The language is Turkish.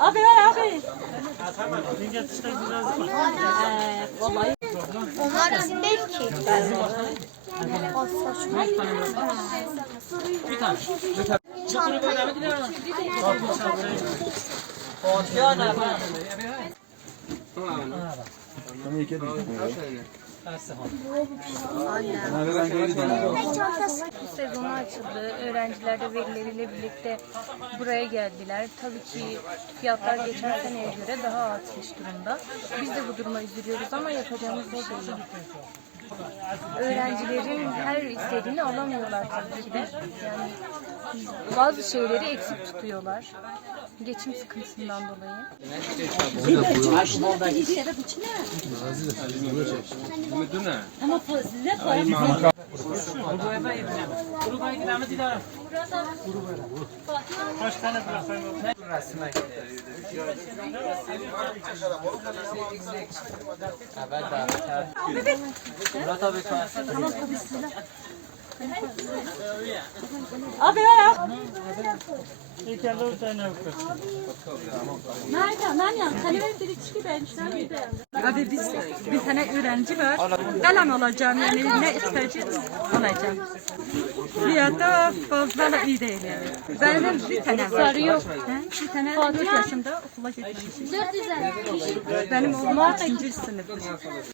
Abi ver abi. Ee, vallahi Onlar bizim değil ki. sezonu açıldı. Öğrenciler de velileriyle birlikte buraya geldiler. Tabii ki fiyatlar geçen seneye göre daha artmış durumda. Biz de bu duruma üzülüyoruz ama yapacağımız bir şey yok. Öğrencilerin her istediğini alamıyorlar tabii ki de. Yani bazı şeyleri eksik tutuyorlar. Geçim sıkıntısından dolayı. ama ne para Abi ver abi. Nerede? Nerede? Kalem dedik çıkı ben. Abi biz bir tane öğrenci var. Kalem alacağım yani ne isteyeceğiz alacağım. Fiyatı fazla da iyi değil yani. Benim bir tane var. Sarı yok. Bir tane 4 yaşında okula gitmemişim. Benim oğlum 3. sınıf.